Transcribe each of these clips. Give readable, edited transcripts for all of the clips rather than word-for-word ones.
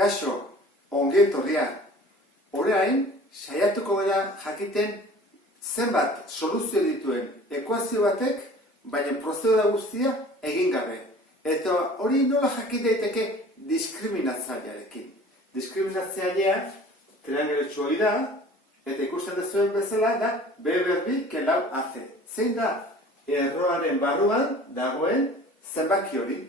Kaixo, ongi etorria. Orain, saiatuko gara jakiten zenbat soluzio dituen ekuazio batek, baina prozedura guztia egin gabe. Eta hori nola jakin daiteke diskriminatzailearekin. Diskriminatzailea triangeletsu hori da, eta ikusten dezuen bezala da B berbi que lau AC. Zein da erroaren barruan dagoen zenbaki hori.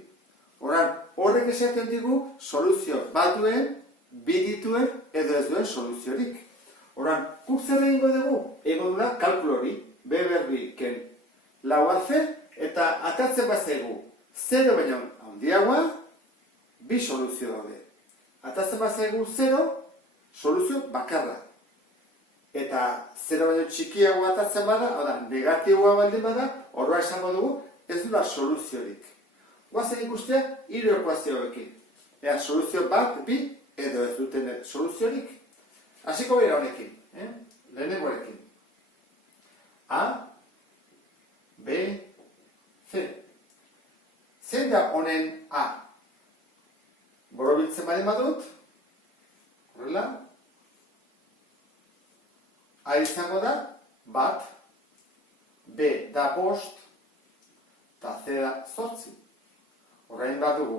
Horrek esaten digu soluzio bat duen, bi dituen edo ez duen soluziorik. Guk zer egingo dugu? Egingo dula kalkulu hori, B berbi ken lau AC, eta atatzen bazaigu 0 baino handiagoa, bi soluzio daude. Atatzen bazaigu 0, soluzio bakarra. Eta 0 baino txikiagoa atatzen bada, negatiboa baldin bada, horra esango dugu ez dula soluziorik. Guazen ikustea, hiru ekuazioekin. Ea, soluzio bat, bi, edo ez duten soluziorik. Hasiko gara honekin, lehenengoarekin. A, B, C. Zein da honen A? Borobiltzen baldin badut, horrela. A izango da, bat, B da 5, eta C da 8. Horrein bat dugu.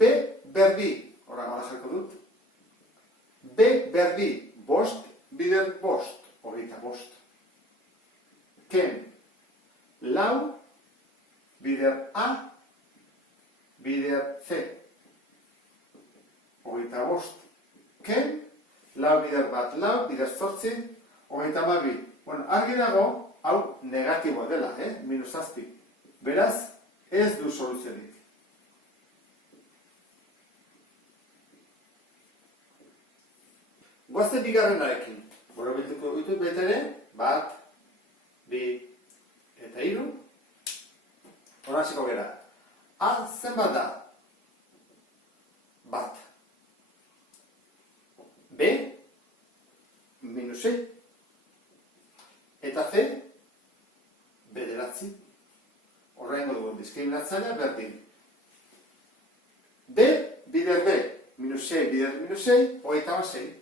B berbi, horrein jarriko dut. B berbi, 5, bider 5, hogeita 5. Ken, lau, bider A, bider C. Hogeita 5. Ken, lau bider bat, lau, bider 8, hogeita 12. Argi dago, hau negatiboa dela, minus 7. Beraz, ez du soluzionik. Guazen bigarrenarekin. Borobiltuko ditut betere, bat, bi, eta 3. Horasiko gara. A zenbat da? Bat. B, minus 6. Eta C, bederatzi. Horrengo dugu diskriminatzailea berdin. B, bider B, minus 6, bider minus 6, hogeita 6.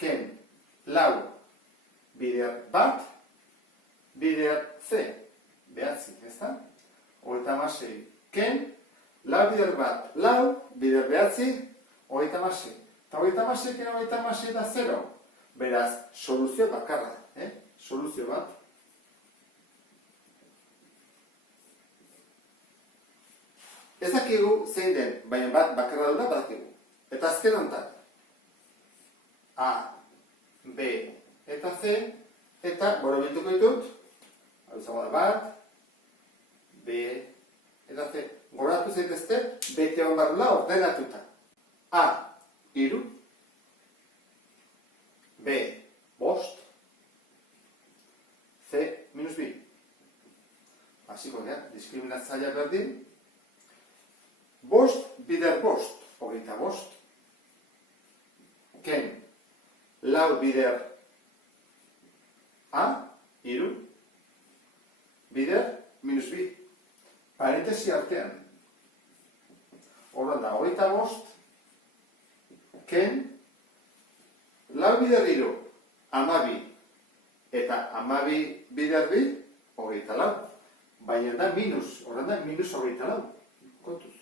Ken, lau, bider bat, bider C, behatzi, ez da? Hogeita 6. Ken, lau bider bat, lau, bider behatzi, hogeita 6. Eta hogeita 6, ken hogeita 6 da 0. Beraz, soluzio bakarra, soluzio bat. Ez dakigu zein den, baina bat bakarra dula badakigu. Eta azken honetan. A, B, eta C, eta borobiltuko ditut, hau izango da bat, B, eta C. Goratu zaitezte, bete hon barrula ordenatuta. A, 3, B, 5, C, minus 2. Hasiko gara, diskriminatzailea berdin. 5, bider 5, hogeita 5. Ken, lau bider A, 3, bider minus 2. Parentesi artean. Horren da, hogeita 5. Ken, lau bider 3, 12. Eta 12 bider 2, hogeita 4. Baina da minus, horren da minus hogeita 4. Kontuz.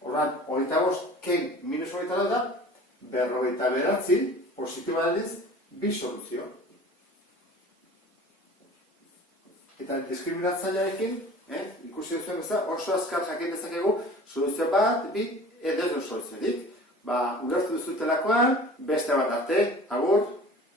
Horren, hogeita 5, ken minus hogeita 4 da, berrogeita beratzi, positiba daliz, bi soluzio. Eta diskriminatzailearekin, ikusi duzuen bezala, oso azkar jakin dezakegu, soluzio bat, bi, edo soluziorik. Ulertu duzutelakoan, beste bat arte, agur.